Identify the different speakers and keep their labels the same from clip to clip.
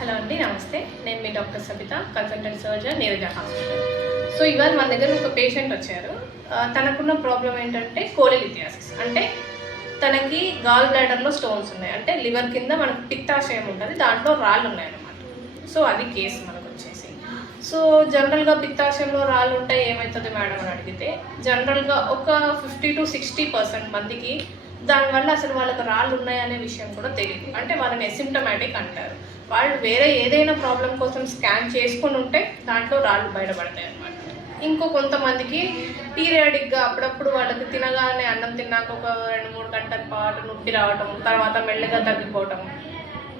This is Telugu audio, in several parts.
Speaker 1: హలో అండి నమస్తే. నేను మీ doctor Sabitha consultant surgeon Neeraja Hospital so ఇవాళ మన దగ్గర ఒక పేషెంట్ వచ్చారు. తనకున్న ప్రాబ్లం ఏంటంటే కోలిలిథియాసిస్ అంటే తనకి గాల్ బ్లాడర్లో స్టోన్స్ ఉన్నాయి. అంటే లివర్ కింద మనకు పిత్తాశయం ఉంటుంది దాంట్లో రాళ్ళు ఉన్నాయన్నమాట. సో అది కేసు మనకు వచ్చేసి. సో జనరల్గా పిత్తాశయంలో రాళ్ళు ఉంటే ఏమవుతుంది మేడం అని అడిగితే జనరల్గా ఒక ఫిఫ్టీ టు సిక్స్టీ పర్సెంట్ మందికి దానివల్ల అసలు వాళ్ళకి రాళ్ళు ఉన్నాయనే విషయం కూడా తెలియదు అంటే వాళ్ళని ఎసిమ్టమాటిక్ అంటారు. వాళ్ళు వేరే ఏదైనా ప్రాబ్లం కోసం స్కాన్ చేసుకుని ఉంటే దాంట్లో రాళ్ళు బయటపడతాయి అన్నమాట. ఇంకో కొంతమందికి పీరియాడిక్గా అప్పుడప్పుడు వాళ్ళకి తినగానే అన్నం తిన్నాక ఒక రెండు మూడు గంటల పాటు నొప్పి రావటం తర్వాత మెల్లగా తగ్గిపోవటం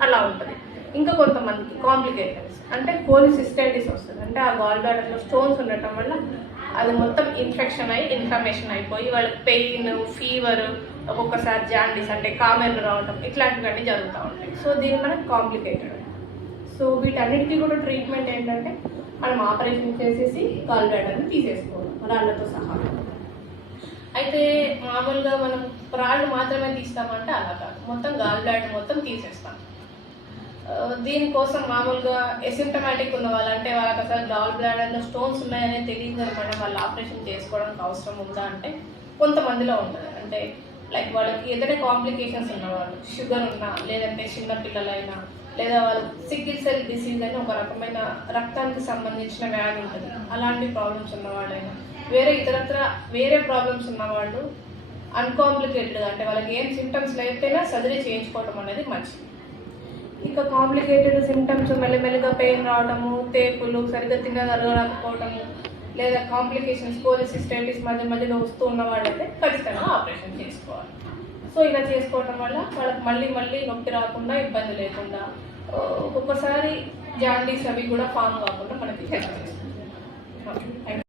Speaker 1: అలా ఉంటుంది. ఇంకా కొంతమందికి కాంప్లికేషన్స్ అంటే కోలిసిస్టైటిస్ వస్తుంది. అంటే ఆ గాల్ బ్లాడర్లో స్టోన్స్ ఉండటం వల్ల అది మొత్తం ఇన్ఫెక్షన్ అయ్యి ఇన్ఫ్లమేషన్ అయిపోయి వాళ్ళకి పెయిన్ ఫీవర్ ఒక్కొక్కసారి జాండీస్ అంటే కామెర్లు రావడం ఇట్లాంటివన్నీ జరుగుతూ ఉంటాయి. సో దీన్ని మనకు కాంప్లికేటెడ్ సో వీటన్నిటికీ కూడా ట్రీట్మెంట్ ఏంటంటే మనం ఆపరేషన్ చేసేసి గాల్ బ్లాడర్ని తీసేసుకోవాలి రాళ్ళతో సహా. అయితే మామూలుగా మనం రాళ్ళు మాత్రమే తీస్తామంటే అలా కాదు. మొత్తం గాల్ బ్లాడర్ మొత్తం తీసేస్తాం. దీనికోసం మామూలుగా ఎసిమ్టమాటిక్ ఉన్న వాళ్ళు అంటే వాళ్ళకి అసలు గాల్ బ్లాడర్లో స్టోన్స్ ఉన్నాయనే తెలియదు అనమాట. వాళ్ళు ఆపరేషన్ చేసుకోవడానికి అవసరం ఉందా అంటే కొంతమందిలో ఉంటుంది. అంటే లైక్ వాళ్ళకి ఏదైనా కాంప్లికేషన్స్ ఉన్నవాళ్ళు షుగర్ ఉన్నా లేదంటే చిన్న పిల్లలైనా లేదా వాళ్ళు సిగ్గిల్ సెల్ డిసీజ్ అని ఒక రకమైన రక్తానికి సంబంధించిన వ్యాధి ఉంటుంది. అలాంటి ప్రాబ్లమ్స్ ఉన్నవాళ్ళైనా వేరే ఇతరత్ర వేరే ప్రాబ్లమ్స్ ఉన్నవాళ్ళు అన్కాంప్లికేటెడ్ అంటే వాళ్ళకి ఏం సిమ్టమ్స్ లేకపోయినా సర్జరీ చేయించుకోవడం అనేది మంచిది. ఇంకా కాంప్లికేటెడ్ సిమ్టమ్స్ మెల్లమెల్లగా పెయిన్ రావడము తేపులు సరిగ్గా తినగలగకపోవడము లేదా కాంప్లికేషన్స్ కోలిసిస్టైటిస్ మధ్య మధ్యలో వస్తూ ఉన్న వాళ్ళైతే ఖచ్చితంగా ఆపరేషన్ చేసుకోవాలి. సో ఇలా చేసుకోవడం వల్ల వాళ్ళకి మళ్ళీ మళ్ళీ నొప్పి రాకుండా ఇబ్బంది లేకుండా ఒక్కొక్కసారి జాండీస్ అవి కూడా ఫామ్ కాకుండా మనకి హెల్ప్ చేస్తుంది. ఓకే